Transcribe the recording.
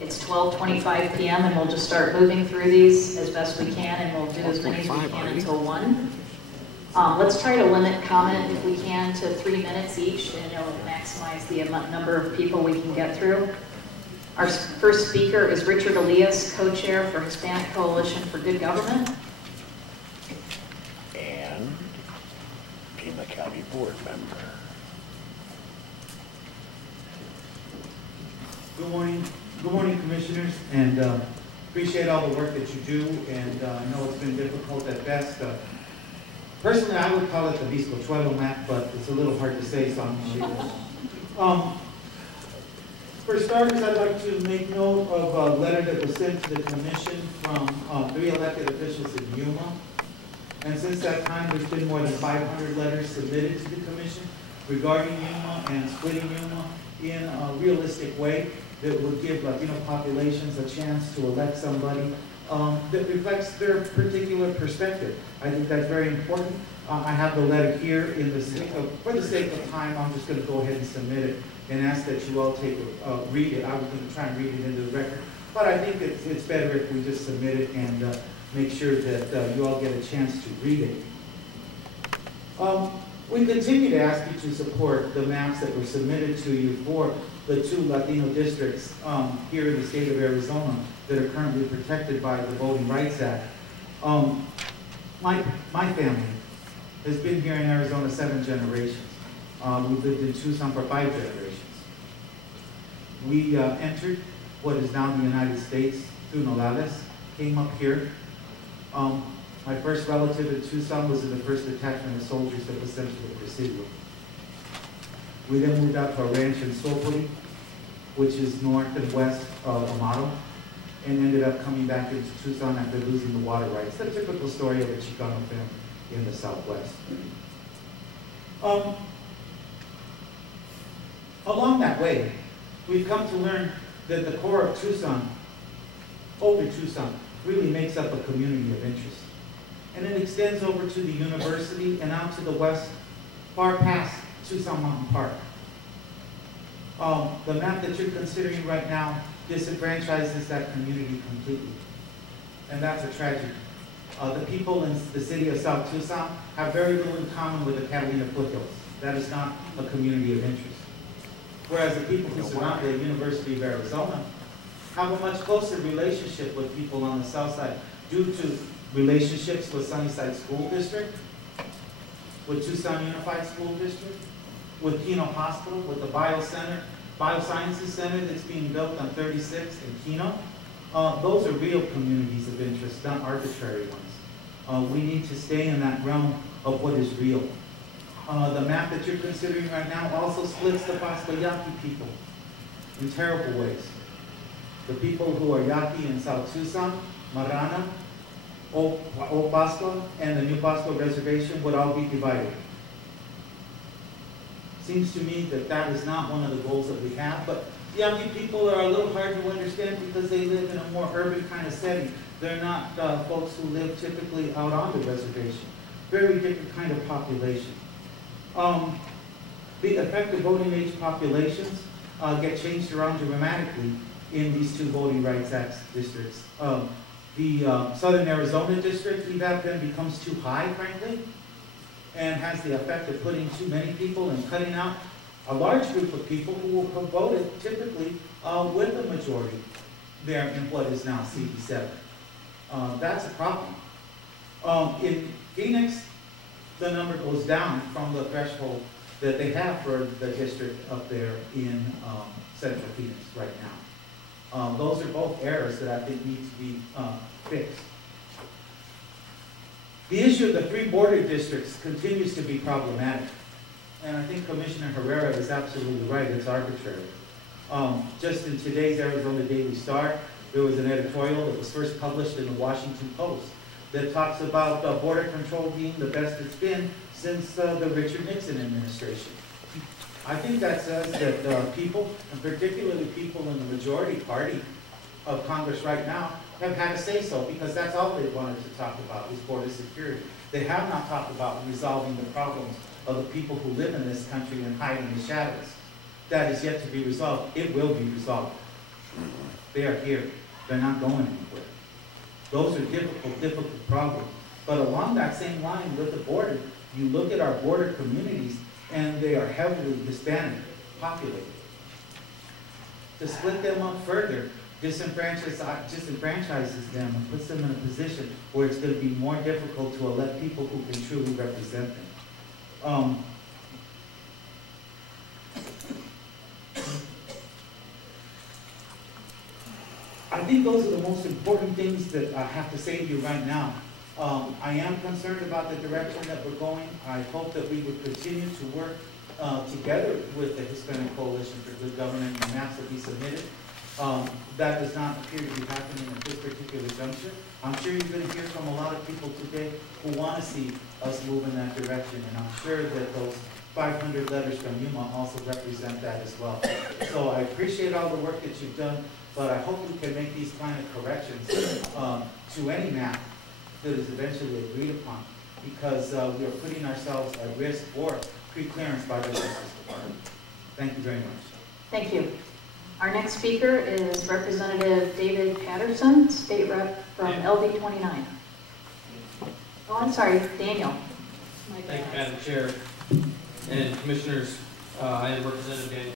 It's 12:25 p.m. and we'll just start moving through these as best we can, and we'll do as many as we can until 1. Let's try to limit comment, if we can, to 3 minutes each, and it'll maximize the number of people we can get through. Our first speaker is Richard Elias, co-chair for Hispanic Coalition for Good Government. And Pima County board member. Good morning, commissioners, and appreciate all the work that you do, and I know it's been difficult at best. Personally, I would call it the Bizcochuelo map, but it's a little hard to say, so I'm going to leave it. For starters, I'd like to make note of a letter that was sent to the commission from 3 elected officials in Yuma. And since that time, there's been more than 500 letters submitted to the commission regarding Yuma and splitting Yuma in a realistic way that would give Latino populations a chance to elect somebody that reflects their particular perspective. I think that's very important. I have the letter here in the for the sake of time. I'm just going to go ahead and submit it and ask that you all take read it. I was going to try and read it into the record, but I think it's better if we just submit it and make sure that you all get a chance to read it. We continue to ask you to support the maps that were submitted to you for the 2 Latino districts here in the state of Arizona that are currently protected by the Voting Rights Act. My family has been here in Arizona 7 generations. We've lived in Tucson for 5 generations. We entered what is now the United States through Nogales, came up here. My first relative in Tucson was in the first detachment of soldiers that was sent to the Presidio. We then moved out to a ranch in Sopoli, which is north and west of Amado, and ended up coming back into Tucson after losing the water rights. The typical story of a Chicano family in the Southwest. Along that way, we've come to learn that the core of Tucson, older Tucson, really makes up a community of interest. And it extends over to the university and out to the west, far past Tucson Mountain Park. The map that you're considering right now disenfranchises that community completely. And that's a tragedy. The people in the city of South Tucson have very little in common with the Catalina foothills. That is not a community of interest. Whereas the people who surround the University of Arizona have a much closer relationship with people on the south side due to relationships with Sunnyside School District, with Tucson Unified School District, with Keno Hospital, with the Biosciences Center that's being built on 36 in Keno. Those are real communities of interest, not arbitrary ones. We need to stay in that realm of what is real. The map that you're considering right now also splits the Pascua Yaqui people in terrible ways. The people who are Yaqui in South Tucson, Marana, Old Pascua, and the New Pascua Reservation would all be divided. Seems to me that that is not one of the goals that we have, but Yaqui people are a little hard to understand because they live in a more urban kind of setting. They're not folks who live typically out on the reservation. Very different kind of population. The effective voting age populations get changed around dramatically in these 2 Voting Rights Act districts. The Southern Arizona district, eval then becomes too high, frankly, and has the effect of putting too many people and cutting out a large group of people who will have voted typically with the majority there in what is now CD7. That's a problem. In Phoenix, the number goes down from the threshold that they have for the district up there in Central Phoenix right now. Those are both errors that I think need to be fixed. The issue of the 3 border districts continues to be problematic. And I think Commissioner Herrera is absolutely right, it's arbitrary. Just in today's Arizona Daily Star, there was an editorial that was first published in the Washington Post that talks about border control being the best it's been since the Richard Nixon administration. I think that says that people, and particularly people in the majority party of Congress right now, have had a say-so, because that's all they wanted to talk about was border security. They have not talked about resolving the problems of the people who live in this country and hide in the shadows. That is yet to be resolved. It will be resolved. They are here. They're not going anywhere. Those are difficult problems. But along that same line with the border, you look at our border communities, and they are heavily Hispanic populated. To split them up further disenfranchises them and puts them in a position where it's going to be more difficult to elect people who can truly represent them. I think those are the most important things that I have to say to you right now. I am concerned about the direction that we're going. I hope that we would continue to work together with the Hispanic Coalition for Good Government and maps that we submitted. That does not appear to be happening at this particular juncture. I'm sure you're going to hear from a lot of people today who want to see us move in that direction, and I'm sure that those 500 letters from Yuma also represent that as well. So I appreciate all the work that you've done, but I hope we can make these kind of corrections to any map that is eventually agreed upon, because we are putting ourselves at risk for pre-clearance by the Justice Department. Thank you very much. Thank you. Our next speaker is Representative David Patterson, State Rep from LD 29. Oh, I'm sorry, Daniel. Thank you, Madam Chair and Commissioners. I am Representative Daniel